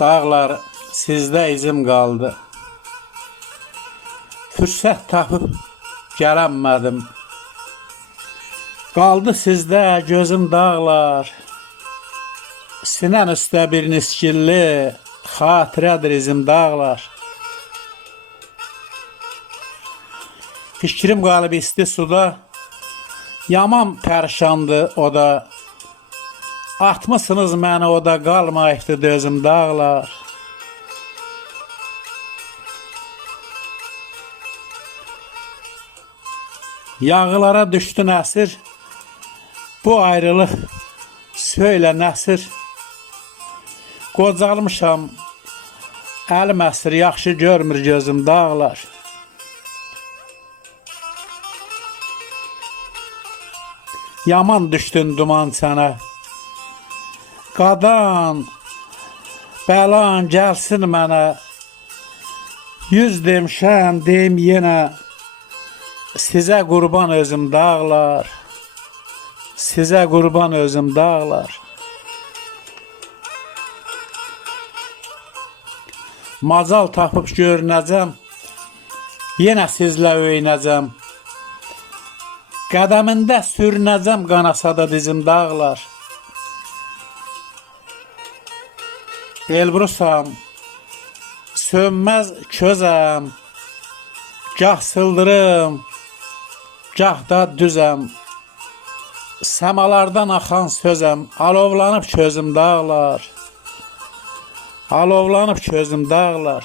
Dağlar, sizdə izim qaldı. Fürsət tapıb gələnmədim. Qaldı sizdə gözüm dağlar. Sinən üstə bir niskilli, xatirədir izim dağlar. Fikrim qalıb isti suda, yaman pərişandı o da. Atmısınız məni o da, qalmayıbdı dözüm dağlar. Yağılara düşdü nəsir, bu ayrılıq söylə nəsir. Qocalmışam, əlim əsir, yaxşı görmür gözüm dağlar. Yaman düşdün duman sənə, qadan, bəlan gəlsin mənə. Yüz demişəm, deyim yenə, sizə qurban özüm dağlar. Sizə qurban özüm dağlar. Macal tapıb görünəcəm, yenə sizlə öynəcəm. Qədəmində sürünəcəm, qanasa da dizim dağlar. Elbrusam, sönməz közəm, gah sıldırım, gah da düzəm. Səmalardan axan sözəm, alovlanıb közüm dağlar. Alovlanıb közüm dağlar.